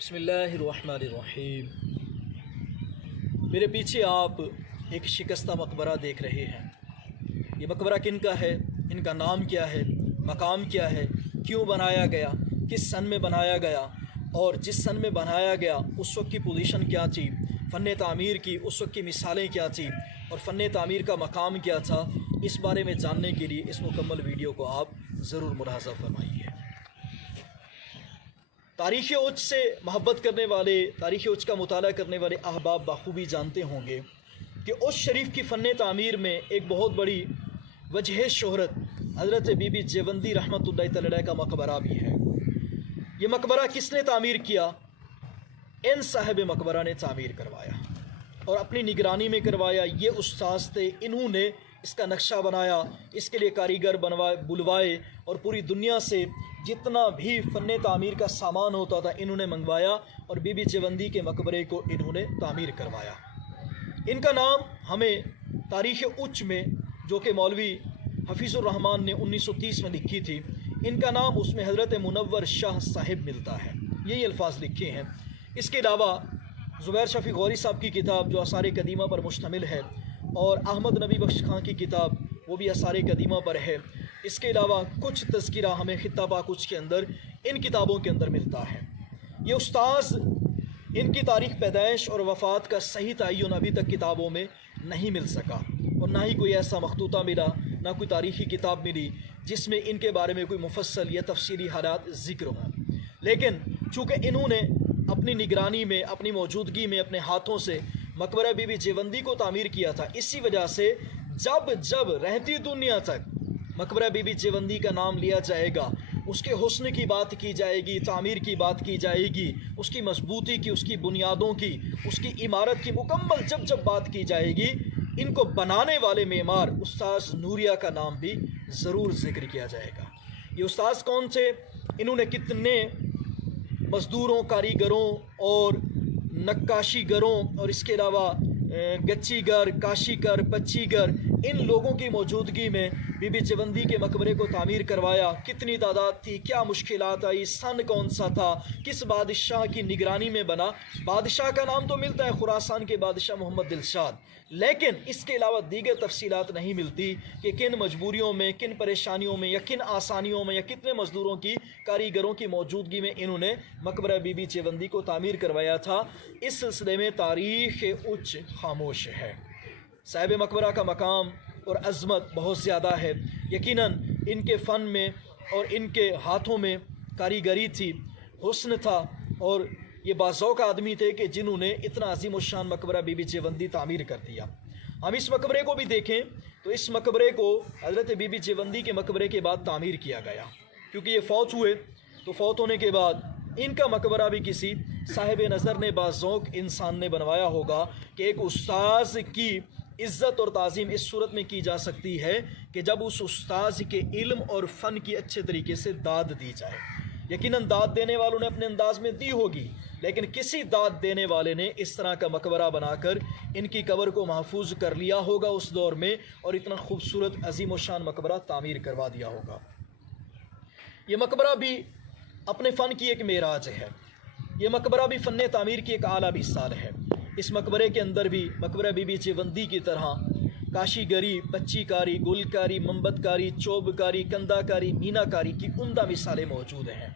بسم اللہ الرحمن الرحیم۔ میرے پیچھے آپ ایک شکستہ مقبرہ دیکھ رہے ہیں۔ یہ مقبرہ کن کا ہے؟ ان کا نام کیا ہے؟ مقام کیا ہے؟ کیوں بنایا گیا؟ کس سن میں بنایا گیا؟ اور جس سن میں بنایا گیا اس وقت کی پوزیشن کیا تھی؟ فن تعمیر کی اس وقت کی مثالیں کیا تھیں؟ اور فن تعمیر کا مقام کیا تھا؟ اس بارے میں جاننے کے لیے اس مکمل ویڈیو کو آپ ضرور ملاحظہ فرمائیے۔ تاریخ اوج سے محبت کرنے والے، تاریخ اوج کا مطالعہ کرنے والے احباب بخوبی جانتے ہوں گے کہ اوج شریف کی فن تعمیر میں ایک بہت بڑی وجہ شہرت حضرت بی بی جیوندی رحمۃ اللہ تعالی علیہ کا مقبرہ بھی ہے۔ یہ مقبرہ کس نے تعمیر کیا؟ ان صاحب مقبرہ نے تعمیر کروایا اور اپنی نگرانی میں کروایا۔ یہ استاذ تھے، انہوں نے اس کا نقشہ بنایا، اس کے لیے کاریگر بلوائے اور پوری دنیا سے جتنا بھی فن تعمیر کا سامان ہوتا تھا انہوں نے منگوایا اور بی بی جیوندی کے مقبرے کو انہوں نے تعمیر کروایا۔ ان کا نام ہمیں تاریخ اوج میں، جو کہ مولوی حفیظ الرحمن نے 1930 میں لکھی تھی، ان کا نام اس میں حضرت منور شاہ صاحب ملتا ہے۔ یہی الفاظ لکھے ہیں۔ اس کے علاوہ زبیر شفیع غوری صاحب کی کتاب جو آثار قدیمہ پر مشتمل ہے، اور احمد نبی بخش خان کی کتاب وہ بھی آثار قدیمہ پر ہے۔ اس کے علاوہ کچھ تذکرہ ہمیں خطہ پاک کے اندر ان کتابوں کے اندر ملتا ہے۔ یہ استاذ، ان کی تاریخ پیدائش اور وفات کا صحیح تعین ابھی تک کتابوں میں نہیں مل سکا، اور نہ ہی کوئی ایسا مخطوطہ ملا، نہ کوئی تاریخی کتاب ملی جس میں ان کے بارے میں کوئی مفصل یا تفصیلی حالات ذکر ہوں۔ لیکن چونکہ انہوں نے اپنی نگرانی میں، اپنی موجودگی میں، اپنے ہاتھوں سے مقبرہ بی بی جیوندی کو تعمیر کیا تھا، اسی وجہ سے جب رہتی دنیا تک مقبرہ بی بی جیوندی کا نام لیا جائے گا، اس کے حسن کی بات کی جائے گی، تعمیر کی بات کی جائے گی، اس کی مضبوطی کی، اس کی بنیادوں کی، اس کی عمارت کی مکمل جب بات کی جائے گی، ان کو بنانے والے معمار استاذ نوریہ کا نام بھی ضرور ذکر کیا جائے گا۔ یہ استاذ کون تھے؟ انہوں نے کتنے مزدوروں، کاریگروں اور نقاشی گروں اور اس کے علاوہ گچی گر، کاشی گر، پچی گر، ان لوگوں کی موجودگی میں بی بی جیوندی کے مقبرے کو تعمیر کروایا۔ کتنی تعداد تھی، کیا مشکلات آئی، سن کون سا تھا، کس بادشاہ کی نگرانی میں بنا؟ بادشاہ کا نام تو ملتا ہے، خراسان کے بادشاہ محمد دلشاد، لیکن اس کے علاوہ دیگر تفصیلات نہیں ملتی کہ کن مجبوریوں میں، کن پریشانیوں میں، یا کن آسانیوں میں، یا کتنے مزدوروں کی، کاریگروں کی موجودگی میں انہوں نے مقبرہ بی بی جیوندی کو تعمیر کروایا تھا۔ اس سلسلے میں تاریخ اوج خاموش ہے۔ صاحب مقبرہ کا مقام اور عظمت بہت زیادہ ہے۔ یقیناً ان کے فن میں اور ان کے ہاتھوں میں کاریگری تھی، حسن تھا، اور یہ باذوق آدمی تھے کہ جنہوں نے اتنا عظیم الشان مقبرہ بی بی جیوندی تعمیر کر دیا۔ ہم اس مقبرے کو بھی دیکھیں تو اس مقبرے کو حضرت بی بی جیوندی کے مقبرے کے بعد تعمیر کیا گیا، کیونکہ یہ فوت ہوئے تو فوت ہونے کے بعد ان کا مقبرہ بھی کسی صاحب نظر نے، باذوق انسان نے بنوایا ہوگا کہ ایک استاذ کی عزت اور تعظیم اس صورت میں کی جا سکتی ہے کہ جب اس استاذ کے علم اور فن کی اچھے طریقے سے داد دی جائے۔ یقیناً داد دینے والوں نے اپنے انداز میں دی ہوگی، لیکن کسی داد دینے والے نے اس طرح کا مقبرہ بنا کر ان کی قبر کو محفوظ کر لیا ہوگا اس دور میں، اور اتنا خوبصورت عظیم الشان مقبرہ تعمیر کروا دیا ہوگا۔ یہ مقبرہ بھی اپنے فن کی ایک معراج ہے۔ یہ مقبرہ بھی فن تعمیر کی ایک اعلیٰ مثال ہے۔ اس مقبرے کے اندر بھی مقبرہ بی بی جیوندی کی طرح کاشی گری، پچی کاری، گل کاری، منبت کاری، چوب کاری، کندہ کاری، مینا کاری کی عمدہ مثالیں موجود ہیں۔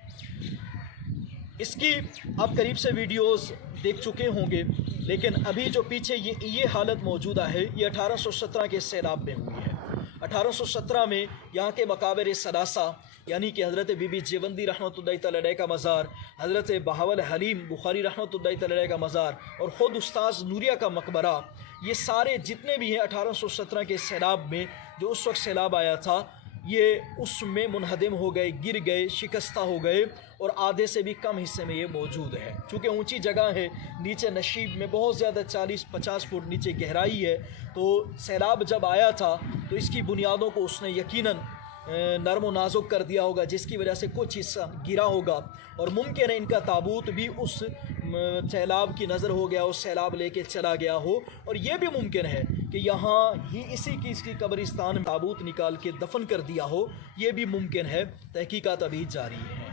اس کی آپ قریب سے ویڈیوز دیکھ چکے ہوں گے، لیکن ابھی جو پیچھے یہ حالت موجودہ ہے، یہ 1817 کے سیلاب میں ہوئی ہے۔ 1817 میں یہاں کے مقابر ثلاثہ، یعنی کہ حضرت بی بی جیوندی رحمۃ اللہ تعالی علیہ کا مزار، حضرت بہاول حلیم بخاری رحمۃ اللہ تعالی علیہ کا مزار، اور خود استاذ نوریہ کا مقبرہ، یہ سارے جتنے بھی ہیں 1817 کے سیلاب میں، جو اس وقت سیلاب آیا تھا، یہ اس میں منہدم ہو گئے، گر گئے، شکستہ ہو گئے، اور آدھے سے بھی کم حصے میں یہ موجود ہے۔ چونکہ اونچی جگہ ہے، نیچے نشیب میں بہت زیادہ 40-50 فٹ نیچے گہرائی ہے، تو سیلاب جب آیا تھا تو اس کی بنیادوں کو اس نے یقیناً نرم و نازک کر دیا ہوگا، جس کی وجہ سے کچھ حصہ گرا ہوگا، اور ممکن ہے ان کا تابوت بھی اس سیلاب کی نظر ہو گیا، اس سیلاب لے کے چلا گیا ہو، اور یہ بھی ممکن ہے کہ یہاں ہی اسی کی اس کی قبرستان میں تابوت نکال کے دفن کر دیا ہو، یہ بھی ممکن ہے۔ تحقیقات ابھی جاری ہیں۔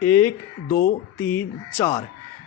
1 2 3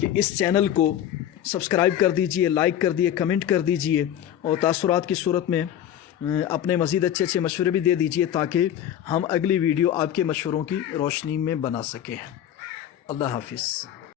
کہ اس چینل کو سبسکرائب کر دیجئے، لائک کر دیجئے، کمنٹ کر دیجئے اور تاثرات کی صورت میں اپنے مزید اچھے اچھے مشورے بھی دے دیجئے تاکہ ہم اگلی ویڈیو آپ کے مشوروں کی روشنی میں بنا سکیں۔ اللہ حافظ۔